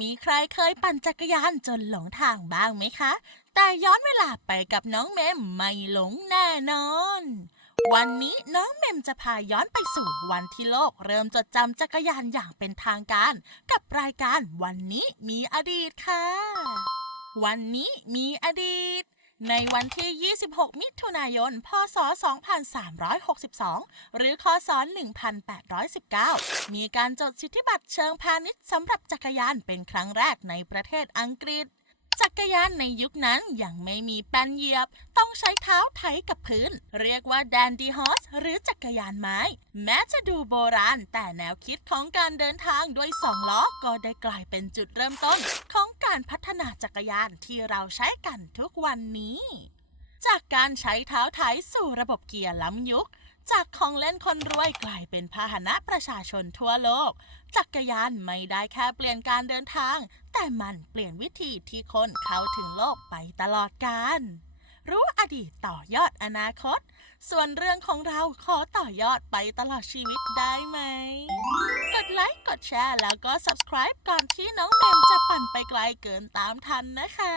มีใครเคยปั่นจักรยานจนหลงทางบ้างไหมคะ แต่ย้อนเวลาไปกับน้องเมมไม่หลงแน่นอน วันนี้น้องเมมจะพาย้อนไปสู่วันที่โลกเริ่มจดจำจักรยานอย่างเป็นทางการ กับรายการวันนี้มีอดีตค่ะ วันนี้มีอดีต ในวันที่ 26 มิถุนายน พศ 2362 หรือคศ 1819 มีการจดสิทธิบัตรเชิงพาณิชย์สำหรับจักรยานเป็นครั้งแรกในประเทศอังกฤษ จักรยานในยุคนั้นยังไม่มีแป้นเหยียบ ต้องใช้เท้าไถกับพื้น เรียกว่าแดนดีฮอสหรือจักรยานไม้ แม้จะดูโบราณ แต่แนวคิดของการเดินทางด้วยสองล้อก็ได้กลายเป็นจุดเริ่มต้นของการพ นาจักรยานที่เราใช้กันทุกวันนี้ จากการใช้เท้าไถสู่ระบบเกียร์ล้ำยุค จากของเล่นคนรวยกลายเป็นพาหนะประชาชนทั่วโลก จักรยานไม่ได้แค่เปลี่ยนการเดินทาง แต่มันเปลี่ยนวิธีที่คนเข้าถึงโลกไปตลอดกาล รู้อดีตต่อยอดอนาคต ส่วนเรื่องของเราขอต่อยอดไปตลอดชีวิตได้ไหม กดไลค์ กดแชร์ แล้วก็ subscribe ก่อนที่น้องเบมจะปั่นไปไกลเกินตามทันนะคะ